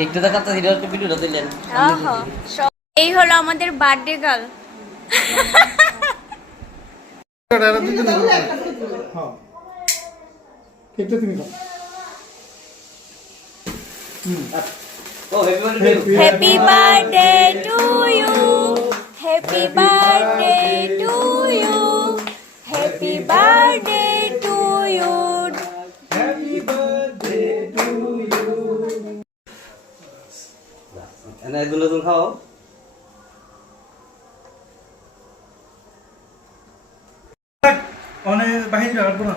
একটু দেখাতে হিরোর ভিডিওটা দিলেন। আহা এই হলো আমাদের বার্থডে গার্ল। কেকটা তুমি খাও। ও happy birthday to you, happy birthday to you, happy birthday to you. এনে এগুলো তুমি খাও। অনেক বাহিনী রাখবো না।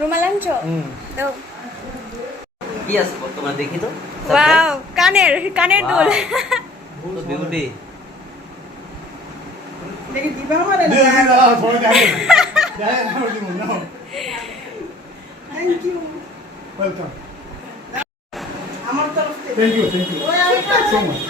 রুমাল আনছো? দাও। কি আছে তোমরা দেখি তো। ওয়াও, কানের দুল। তো বিউটি। দেখি দিবা আমারে না। Thank you. ওয়েলকাম। আমার তরফ থেকে থ্যাংক ইউ, থ্যাংক ইউ ওই আমি সো মাচ।